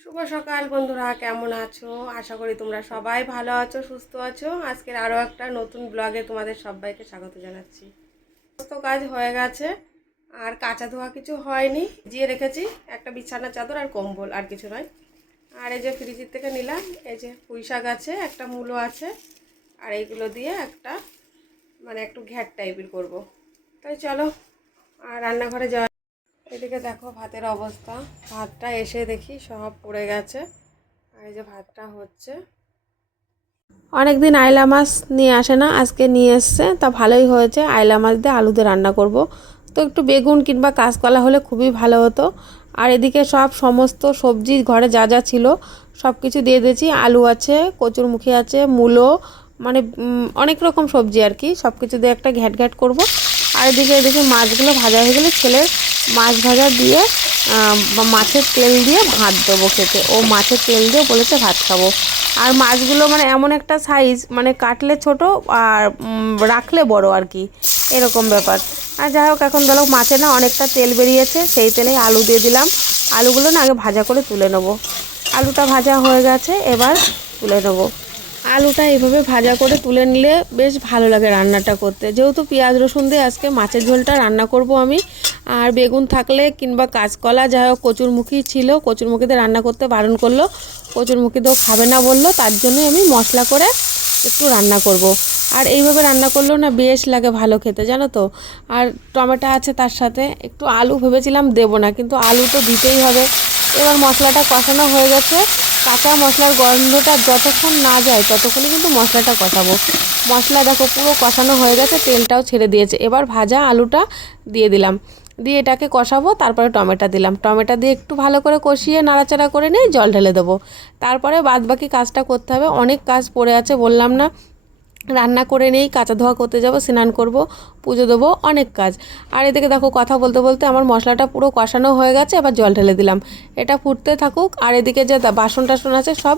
শুভ সকাল বন্ধুরা, কেমন আছো? আশা করি তোমরা সবাই ভালো আছো, সুস্থ আছো। আজকের আরও একটা নতুন ব্লগে তোমাদের সবাইকে স্বাগত জানাচ্ছি। সমস্ত কাজ হয়ে গেছে, আর কাঁচা ধোয়া কিছু হয়নি। জিয়ে রেখেছি, একটা বিছানা চাদর আর কম্বল, আর কিছু নয়। আর এই যে ফ্রিজের থেকে নিলাম, এই যে পুঁই শাক আছে, একটা মূলো আছে, আর এইগুলো দিয়ে একটা মানে একটু ঘ্যাট টাইপের করব। তাই চলো, আর রান্নাঘরে যাওয়া এদিকে দেখো ভাতের অবস্থা। ভাতটা এসে দেখি সব পড়ে গেছে। আর এই যে ভাতটা হচ্ছে। অনেক দিন আইলা মাছ নিয়ে আসে না, আজকে নিয়ে এসছে। তা ভালোই হয়েছে, আইলা মাছ দিয়ে আলু দিয়ে রান্না করব। তো একটু বেগুন কিংবা কাঁচকলা হলে খুবই ভালো হতো। আর এদিকে সব সমস্ত সবজি ঘরে যা যা ছিল, সব কিছু দিয়ে দিয়েছি। আলু আছে, কচুরমুখী আছে, মূলো মানে অনেক রকম সবজি আর কি। সব কিছু দিয়ে একটা ঘ্যাট ঘ্যাট করব। আর এদিকে এদিকে মাছগুলো ভাজা হয়ে গেলে ছেলের মাছ ভাজা দিয়ে মাছের তেল দিয়ে ভাত দেবো খেতে। ও মাছের তেল দিয়ে বলেছে ভাত খাব। আর মাছগুলো মানে এমন একটা সাইজ মানে কাটলে ছোট আর রাখলে বড় আর কি। এরকম ব্যাপার। আর যাই হোক, এখন ধরো মাছে না অনেকটা তেল বেরিয়েছে, সেই তেলেই আলু দিয়ে দিলাম। আলুগুলো না আগে ভাজা করে তুলে নেব। আলুটা ভাজা হয়ে গেছে, এবার তুলে নেব। আলুটা এইভাবে ভাজা করে তুলে নিলে বেশ ভালো লাগে রান্নাটা করতে। যেহেতু পেঁয়াজ রসুন দিয়ে আজকে মাছের ঝোলটা রান্না করব আমি। আর বেগুন থাকলে কিংবা কাঁচকলা, যাই হোক, কচুরমুখী ছিল, কচুরমুখীতে রান্না করতে বারণ করল। কচুরমুখীতেও খাবে না বলল, তার জন্যই আমি মশলা করে একটু রান্না করব। আর এইভাবে রান্না করলেও না বেশ লাগে ভালো খেতে, জানো তো? আর টমেটো আছে তার সাথে, একটু আলু ভেবেছিলাম দেবো না, কিন্তু আলু তো দিতেই হবে। এবার মশলাটা কষানো হয়ে গেছে। কাঁচা মশলার গন্ধটা যতক্ষণ না যায়, ততক্ষণই কিন্তু মশলাটা কষাবো। মশলা দেখো পুরো কষানো হয়ে গেছে, তেলটাও ছেড়ে দিয়েছে। এবার ভাজা আলুটা দিয়ে দিলাম। দিয়ে এটাকে কষাবো, তারপরে টমেটো দিলাম। টমেটো দিয়ে একটু ভালো করে কষিয়ে নাড়াচাড়া করে নিয়ে জল ঢেলে দেবো। তারপরে বাদ বাকি কাজটা করতে হবে। অনেক কাজ পড়ে আছে বললাম না। রান্না করে নেই, কাঁচা ধোয়া করতে যাব, স্নান করব, পুজো দেবো, অনেক কাজ। আর এদিকে দেখো, কথা বলতে বলতে আমার মশলাটা পুরো কষানো হয়ে গেছে, এবার জল ঢেলে দিলাম। এটা ফুটতে থাকুক, আর এদিকে যে বাসন টাসন আছে, সব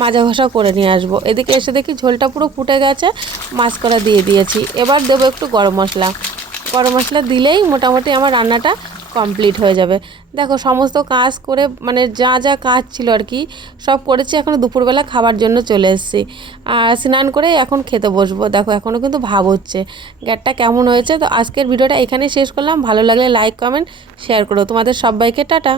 মাজা ঘষা করে নিয়ে আসব। এদিকে এসে দেখি ঝোলটা পুরো ফুটে গেছে মাছ করা দিয়ে দিয়েছি। এবার দেবো একটু গরম মশলা। গরম মশলা দিলেই মোটামুটি আমার রান্নাটা কমপ্লিট হয়ে যাবে। দেখো, সমস্ত কাজ করে মানে যা যা কাজ ছিল আর কি, সব করেছি, এখন দুপুরবেলা খাবার জন্য চলে এসেছি। আর স্নান করে এখন খেতে বসবো। দেখো এখনও কিন্তু ভাব হচ্ছে। গ্যাটটা কেমন হয়েছে? তো আজকের ভিডিওটা এখানেই শেষ করলাম। ভালো লাগলে লাইক কমেন্ট শেয়ার করো। তোমাদের সবাইকে, টাটা!